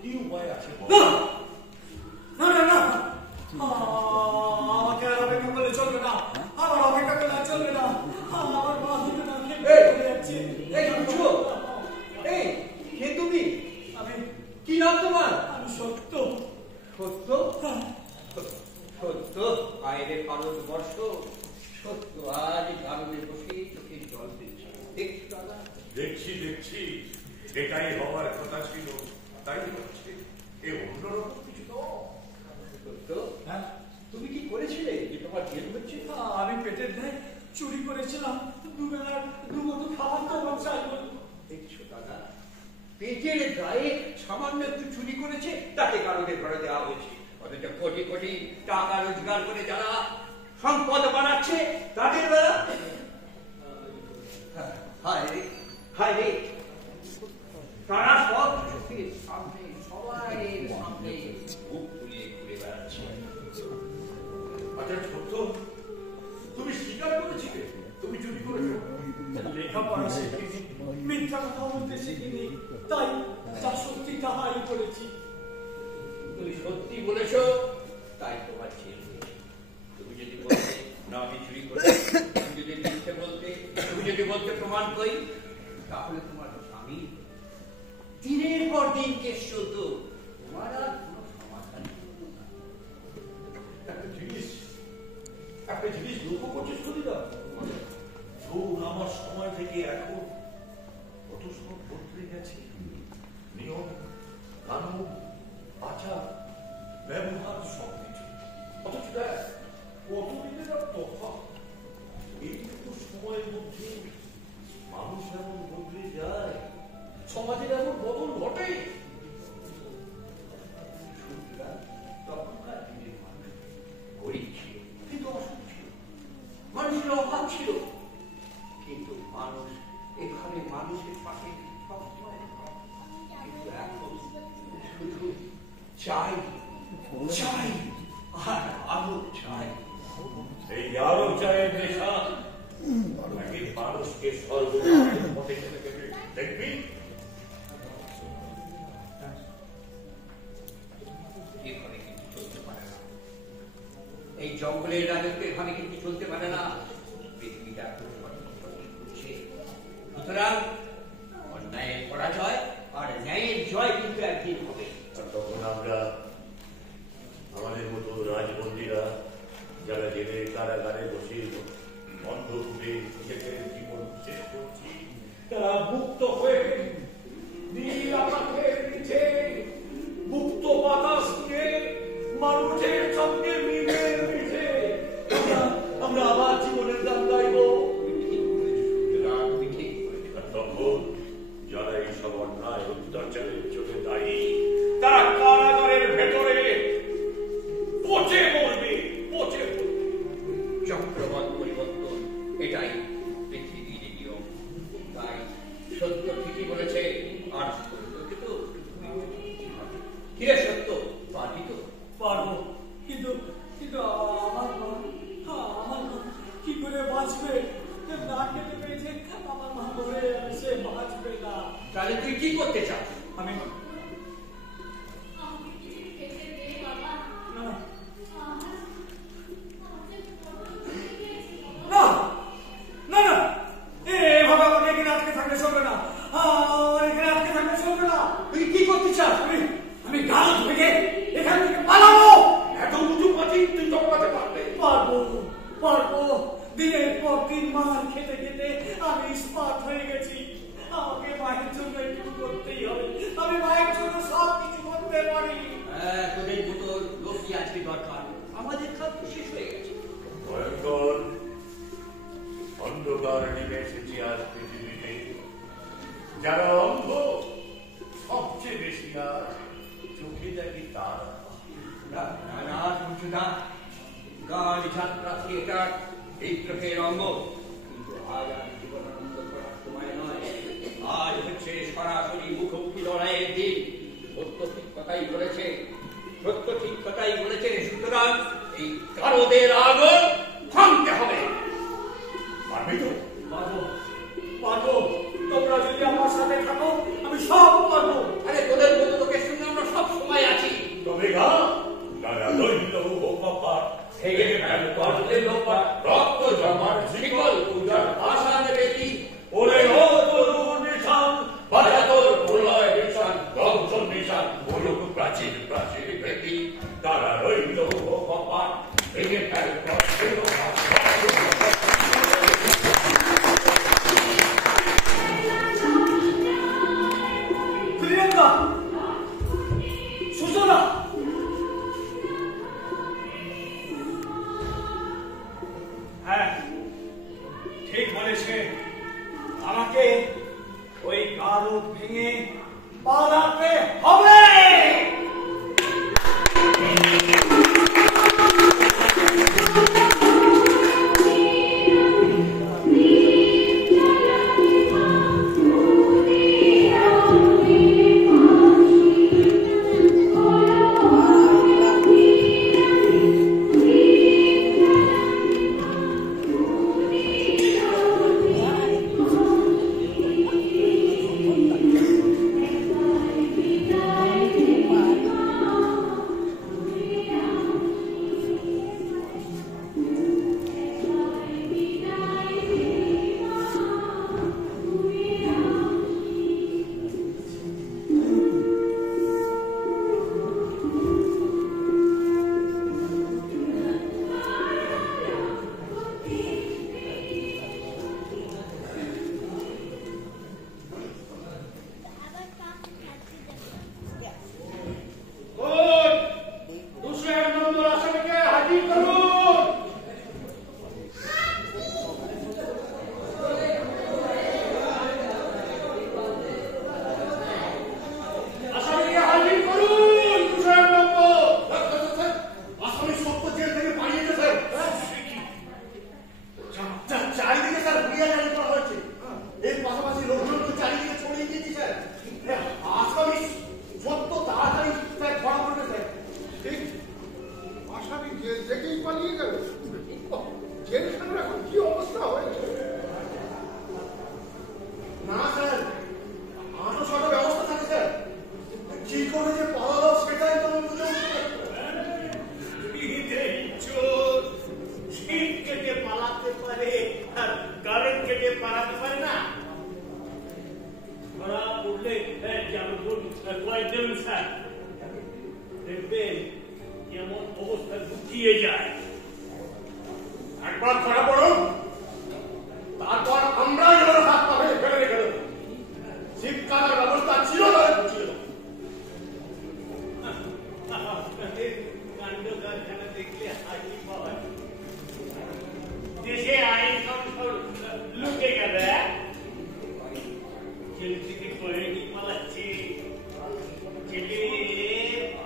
কি উপায় আছে? না না না, আমাকে আর অপেক্ষা করলে চলবে না, আমার অপেক্ষা করলে চলবে না, আমার মা দুটো না যাচ্ছে। কে তুমি? আমি কি নাম তোমার? আমি সত্য। সত্য? সত্য বাইরে ভারতবর্ষ, সত্য আজ কারণে বসে চোখের জল দিচ্ছে। দেখছো দাদা? দেখছি এটাই হওয়ার কথা ছিল, তাই হচ্ছে। এ অন্যরকম কিছু তো। সত্য, তুমি কি করেছিলে যে তোমার জেল হচ্ছে? আমি পেটের দেয় চুরি করেছিলাম, দুবেলার দুমতো খাবার তো আমার চাই। দেখছো দাদা, পেটের গায়ে সামান্য একটু চুরি করেছে, তাকে কারণে ধরে দেওয়া হয়েছে। অথচ কোটি কোটি টাকা রোজগার করে যারা তুমি স্বীকার করেছিলে তুমি চুরি করেছো। লেখাপড়া শিখিনি, মিথ্যা কথা বলতে শিখিনি, তাই যা সত্যি তাহাই করেছি। তুমি সত্যি বলেছো, তাই তোমার জেল হয়েছে। তুমি যদি বলতে না আমি চুরি করেছি, তুমি যদি মিথ্যে বলতে, তুমি যদি বলতে প্রমাণ করি, তাহলে তোমার স্বামী দিনের পর দিন কেস চলত, তোমার আর কোনো সমাধান হতো না। একটা জিনিস লক্ষ্য করছিস সুবিধা, আমার সময় থেকে এখন কত সব বদলে গেছে। নিয়ম কানুন আচার ব্যবহার সবকিছু, অথচ দেখ কতদিনের তফাৎ। এইটুকু সময়ের মধ্যে মানুষ এমন বদলে যায়, সমাজের এমন বদল ঘটে। তখনকার দিনের মানুষ গরিব ছিল, কিন্তু অসুখ ছিল, মানুষের অভাব ছিল, কিন্তু মানুষ এখানে মানুষের পাশে সবসময়। কিন্তু এখন শুধু চাই চাই আর আরো চাই। এই আরো চায়ের নেশা নাকি মানুষকে সর্বনাশের পথে ঠেলে দেবে। দেখবি এভাবে কিন্তু চলতে পারে না, এই জঙ্গলের রাজত্বের ভাবে কিন্তু চলতে পারে না। পৃথিবীটা ঘুরছে, সুতরাং অন্যায়ের পরাজয় আর ন্যায়ের জয় কিন্তু একদিন হবে। তখন আমরা আমাদের মতো রাজবন্দীরা যারা জেলে কারাগারে বসে অন্ধকূপে নিজেদের জীবন শেষ করছি, তারা মুক্ত হয়ে নীল আকাশের নিচে মুক্ত বাতাস নিয়ে মানুষের সঙ্গে মিলে মিশে আমরা আবার জীবনের গান গাইব। তখন যারা এইসব অন্যায় অত্যাচারের জন্য দায়ী, তারা কারাগারের ভেতরে পচে মরবে, পচে মরবে। চক্রবাদ পরিবর্তন, এটাই পৃথিবীর নিয়ম। তাই সত্য ঠিকই বলেছে, আর সত্যকে তো কিরে সত্য পারবি তো? পারবো, কিন্তু কিন্তু আমার মা কি করে বাঁচবে? না খেতে পেয়েছে, আমার মা মরে যাবে, সে বাঁচবে না। তাহলে তুই কি করতে চাস? আমি আমাকে কিছু খেতে দে বাবা। না আমাকে বড় খিদে পেয়েছে বাবা। না না না, এভাবে আমাকে এখানে আটকে থাকলে চলবে না। এখানে আটকে থাকলে চলবে না। তুই কি করতে চাস? আমি গাছ ভেঙে এখান থেকে পালাবো। এত উঁচু পাচ্ছি তুই জমাতে পারবে? পারবো পারবো, দিনের পর দিন মার খেতে খেতে আমি স্মার্ট হয়ে গেছি। আমাকে মায়ের জন্য একটু করতেই হবে, আমি মায়ের জন্য সব কিছু করতে পারি। তোদের মতো লোকই আজকে দরকার, আমাদের খাদ্য শেষ হয়ে গেছে। ভয়ঙ্কর অন্ধকার নেমে এসেছে আজ পৃথিবীতে। যারা অন্ধ সবচেয়ে বেশি আজ চোখে দেখি তারা। না সূর্যদা, গান যাত্রা থিয়েটার বিদ্রোহের অঙ্গ, কিন্তু আজ আর জীবনানন্দ করার সময় নয়। আজ হচ্ছে সরাসরি মুখোমুখি লড়াইয়ের দিন। সত্য ঠিক কথাই বলেছে, সত্য ঠিক কথাই বলেছে। সুতরাং এই কারোদের আগুন থামতে হবে। পারবি তো? পারবো পারবো, তোমরা যদি আমার সাথে থাকো আমি সব পারবো। আরে তোদের মতো লোকের সঙ্গে আমরা সব সময় আছি। তবে গা তারা রইল বাবা ভেঙে ফেল করলে লোপা, রক্ত জমার শিকল পূজার আশার বেদি। ওরে ও তরুণ নিশান বাজা তোর প্রলয় নিশান, ধ্বংসন নিশান বলুক প্রাচীর প্রাচীর বেদি। তারা রইল বাবা ভেঙে ফেল করলে লোপা। প্রিয়ঙ্কা, সুজনা, হ্যাঁ ঠিক বলেছে। আমাকে ওই গারদ ভেঙে পালাতে হবে। ব্যবস্থা হয়েছে? না স্যার, আরো ছোট ব্যবস্থা থাকে স্যার। কি করে যে পালালো সেটাই তো আমি বুঝে উঠতে শীত কেটে পালাতে পারে আর কারেন্ট কেটে পালাতে পারে না। ধরা পড়লে যেমন কয়েক দেবেন স্যার, দেখবেন কেমন অবস্থা ঢুকিয়ে যায়। একবার ধরা পড়ুন, তারপর আমরা যেন হাত পা ফেলে ফেলে রেখে দেবো। শিক্ষার ব্যবস্থা ছিল না, ছিল কাণ্ড কারখানা দেখলে হাসি পাওয়া। দেশে আইন কানুন লুকে গেল, জেল থেকে করে নিয়ে পালাচ্ছে। জেলে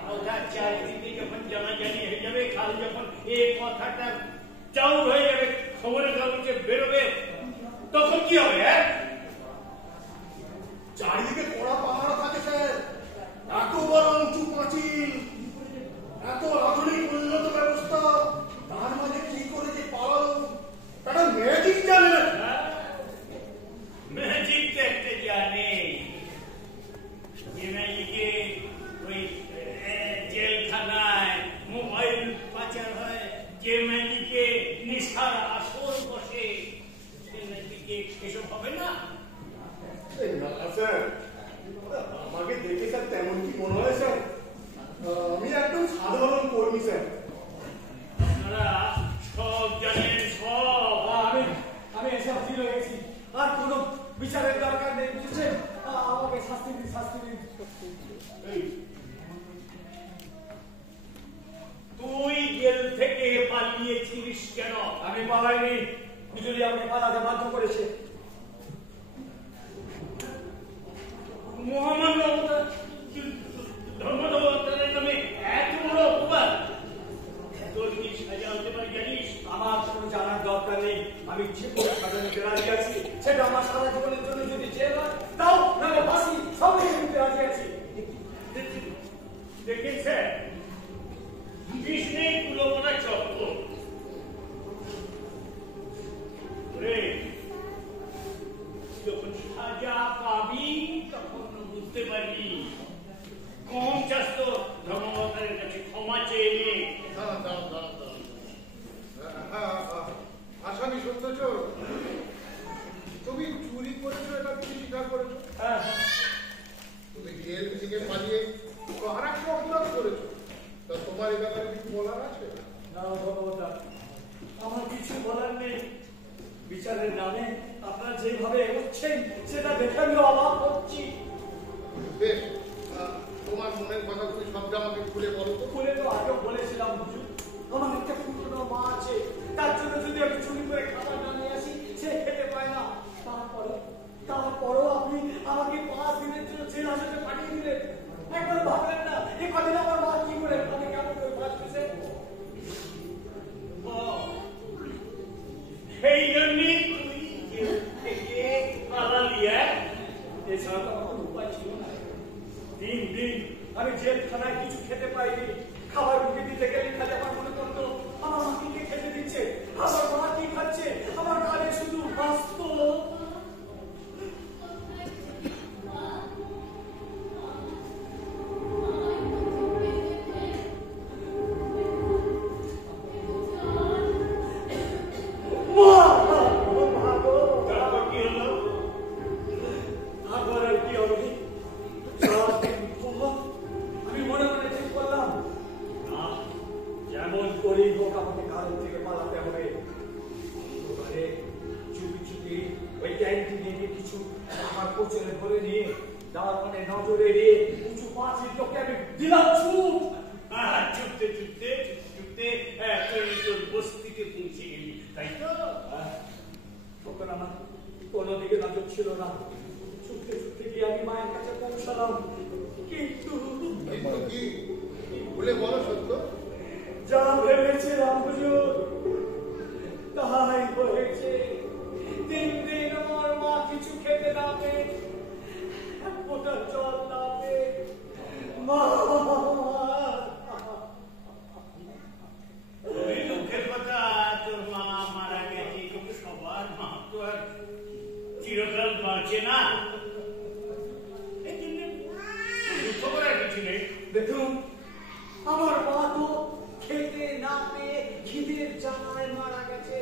কথা চাকরিতে যখন জানাজানি হয়ে যাবে, কাল যখন এই কথাটা চাউর হয়ে যাবে, খবরের কাগজে বেরোবে, তখন কি হবে? চারিদিকে কড়া পাহারা থাকে স্যার। এত বড় উঁচু পাঁচিল, এত আধুনিক উন্নত ব্যবস্থা, তার মাঝে কি করে যে পালালো, একটা ম্যাজিক জানে না। ম্যাজিক তো একটা জানে, যে ম্যাজিকে ওই জেলখানায় মোবাইল পাচার হয়, যে ম্যাজিকে নেশার আসর বসে, সে ম্যাজিকে এসব হবে না। না স্যার, আমাকে দেখে স্যার তেমন কি মনে হয় স্যার? আমি একদম সাধারণ কর্মী স্যার। আপনারা সব জানেন, সব। আমি এসে হাজির হয়ে গেছি। আর কোনো বিচারের দরকার নেই, বুঝেছেন? আমাকে শাস্তি দিন, শাস্তি দিন। তুই জেল থেকে পালিয়েছিস কেন? আমি পালাইনি, বিজুলি আমাকে পালাতে বাধ্য করেছে। মহামান্য ধর্মদেবতার নামে এত বড় অপবাদ তোর কি সাজা হতে পারে জানিস? আমার কোনো জানার দরকার নেই। আমি যে কোনো সাজা নিতে রাজি আছি। সেটা আমার সারা জীবনের জন্য যদি জেল হয়, তাও নাহলে ফাঁসি, সব নিতে রাজি আছি। দেখেন স্যার, কৃষ্ণের কুলবনা চক্র যখন সাজা পাবি তখন বুঝতে পারবি। কম চাস তো ধর্মবতারের কাছে ক্ষমা চেয়ে নে। আসামি সত্যচোর, তুমি চুরি করেছো, এটা তুমি স্বীকার করেছো। তুমি জেল থেকে পালিয়ে কারাকে অপরাধ করেছো, তা তোমার এই ব্যাপারে কিছু বলার আছে? না ভগবতা, আমার কিছু বলার নেই। বিচারের নামে আপনারা যেভাবে এগোচ্ছেন সেটা দেখে আমি অবাক হচ্ছি। বেশ, তোমার মনের কথাগুলি সবটা আমাকে খুলে বলো তো। খুলে তো আগেও বলেছিলাম হুজুর, আমার একটা পুরনো মা আছে, তার জন্য যদি আমি চুরি করে খাবার না নিয়ে আসি, সে খেতে পায় না। তারপরও আপনি আমাকে 5 দিনের জন্য জেল হাজতে পাঠিয়ে দিলেন। একবার ভাবলেন না এ কদিন আমার মা কি করে আমি কেমন করে বাঁচবে? সেই জন্যই তুই জেল থেকে পালালি। এছাড়া তো আমার উপায় ছিল না। দিন আমি জেলখানায় কিছু খেতে পাইনি। খাবার মুখে দিতে গেলে খালি আমার মনে করতো আমার মা কি খেতে দিচ্ছে, আমার মা কি খাচ্ছে, আমার কানে শুধু হাসতো। বস্তিতে পৌঁছে গেলি, তাই তো? তখন আমার কোনো দিকে নজর ছিল না। ছুটতে গিয়ে আমি মায়ের কাছে পৌঁছালাম। কিন্তু কি বলে বলো সত্য? যা ভেবেছিলাম হুজুর তাই হয়েছে। 3 দিন আমার মা কিছু খেতে না পেয়ে, এক ফোঁটা জল না পেয়ে মা দুঃখের কথা, তোর মা মারা গেছে, কিন্তু সবার চিরকাল বাঁচে না। এই জন্য দুঃখ করার কিছু নেই। দেখুন, আমার মা তো খেতে না পেয়ে খিদের জ্বালায় মারা গেছে,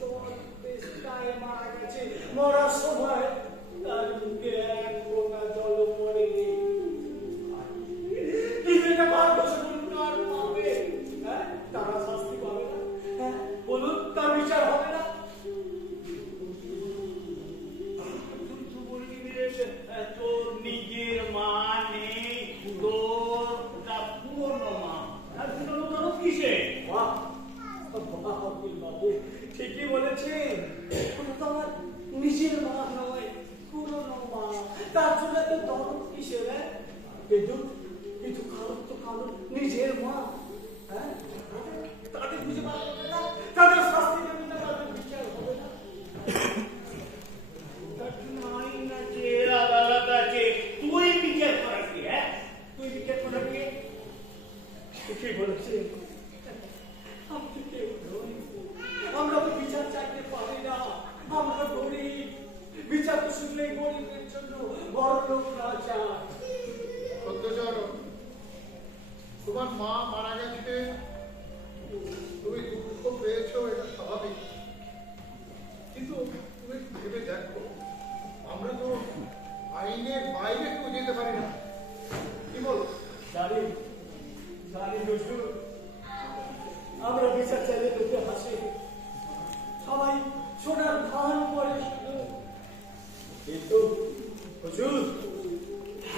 জল তেষ্টায় মারা গেছে। মরার সময় তার মুখে এক ফোঁটা জল পড়েনি। খিদেটা বার বসে বলুন আর পাবে? হ্যাঁ, তারা শাস্তি পাবে না? হ্যাঁ বলুন, তার বিচার হবে না? তুই বললি যে তোর নিজের মা নেই, তোর পুরনো মা। আর পুরনো কারো কিসে? বাহ, বাবু ঠিকই বলেছেন। ওটা তো আমার নিজের মা নয়, পুরনো মা। তার জন্য তো দরদ কিসের? কিন্তু কিন্তু কারো নিজের মা। হ্যাঁ, তাদের বুঝে পাওয়া যাবে না, তাদের শাস্তি দেবে না, তাদের বিচার হবে না। আইন আছে, আদালত আছে, তুই বিচার করার কি? হ্যাঁ, তুই বিচার করার কি? ঠিকই বলেছেন। আমরা তো বিচার চাইতে পারি না, আমরা গরিব। বিচার তো শুনলেই গরিবের জন্য বড় লোকরা চায়। সত্যচরণ, তোমার মা মারা গেছে, তুমি দুঃখ পেয়েছো, এটা স্বাভাবিক। কিন্তু তুমি ভেবে দেখো, আমরা তো আইনের বাইরে কেউ যেতে পারি না। কি বল? জানি হুজুর, আমরা বিচার চাইলে লোকে হাসে, সবাই সোনার ধান করে শুধু। কিন্তু হুজুর,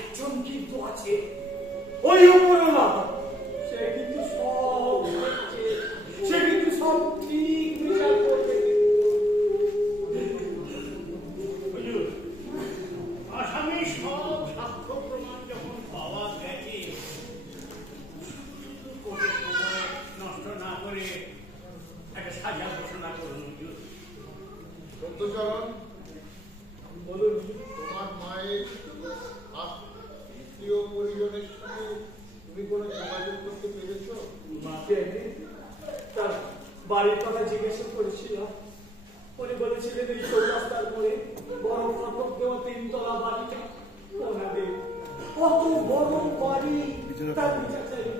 একজন কিন্তু আছে, ওই উপরওয়ালা। সে কিন্তু সব দেখছে, সে কিন্তু সব ঠিক বিচার করবে। হুজুর, আসামি সব সাক্ষ্য প্রমাণ যখন পাওয়া গেছে, কোর্টের সময় নষ্ট না করে একটা সাজা ঘোষণা করুন। হুজুর, সত্যচরণ, বলুন। তোমার মায়ের আত্মীয় পরিজনের সাথে তুমি কোনো যোগাযোগ করতে পেরেছো? মাকে একদিন তার বাড়ির কথা জিজ্ঞাসা করেছিলাম। উনি বলেছিলেন এই চৌরাস্তার মোড়ে বড় ফটক দেওয়া 3 তলা বাড়িটা ওনাদের। কত বড় বাড়ি, তার বিচার চাইলে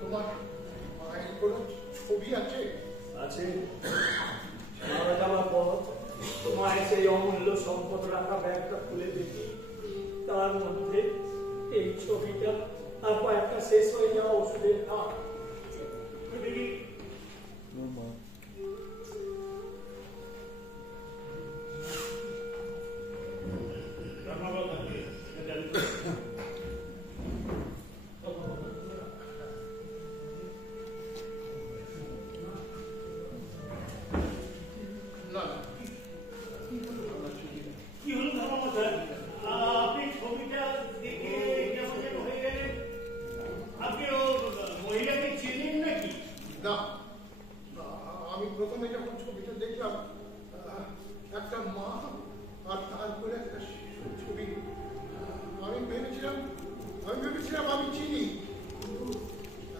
তোমার মায়ের কোনো ছবি আছে? আছে। মারা যাওয়ার পর মায়ের সেই অমূল্য সম্পদ রাখা ব্যাগটা খুলে দেখি, তার মধ্যে এই ছবিটা আর কয়েকটা শেষ হয়ে যাওয়া ওষুধের খাট। দেখি না, কি হলো ধর্মমশাই? আপনি ছবিটা দেখে কেমন যেন হয়ে গেলেন। আপনি ও মহিলাকে চেনেন নাকি? না, আমি প্রথমে যখন ছবিটা দেখলাম, একটা মা আর তারপরে একটা শিশুর ছবি, আমি ভেবেছিলাম আমি চিনি, কিন্তু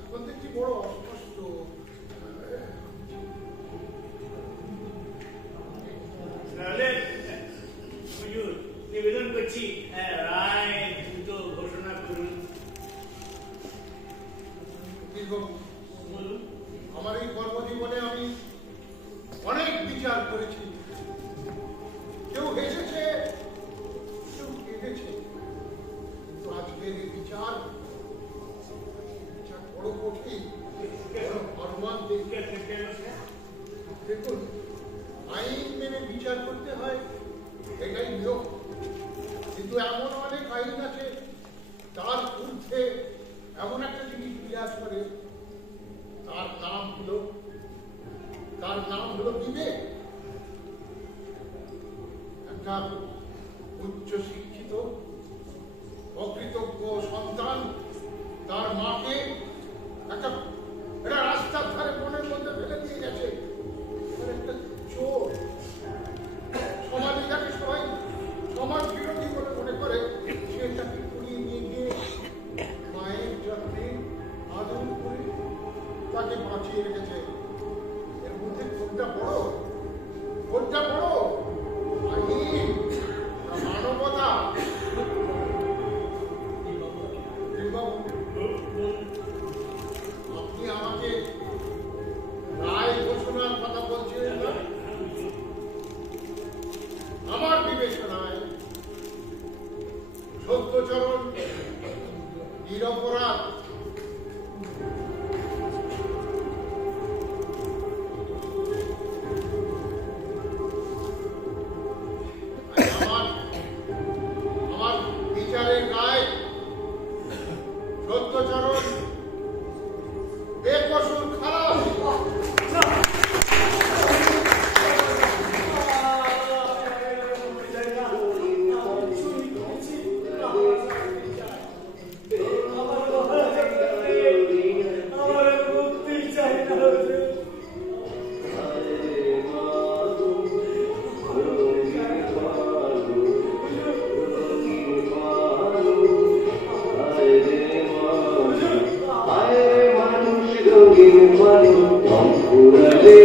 এখন দেখছি বড় অস্পষ্ট। তাহলে হুজুর, নিবেদন করছি রায় দ্রুত ঘোষণা করুন। বলুন। আমার এই কর্মজীবনে আমি অনেক বিচার করেছি, কেউ হেসেছে, কেউ কেঁদেছে, কিন্তু আজকের এই বিচার বড় কঠিন, বড় মর্মান্তিক। দেখুন, আইন মেনে বিচার করতে হয়, এটাই নিয়ম। কিন্তু এমন অনেক আইন আছে, তার ঊর্ধ্বে এমন একটা জিনিস বিরাজ করে, তার নাম হলো বিবেক। একটা উচ্চ শিক্ষিত অকৃতজ্ঞ সন্তান তার মাকে একটা রাস্তার ধারে বনের মধ্যে ফেলে দিয়ে গেছে। একটা চোর, সমাজে যাকে সবাই সমাজ বিরোধী বলে মনে করে, সে তাকে কুড়িয়ে নিয়ে গিয়ে মায়ের যত্নে আদর করে তাকে বাঁচিয়ে রেখেছে। এর মধ্যে কোনটা বড় রঙিন পানি, রং ফুরালে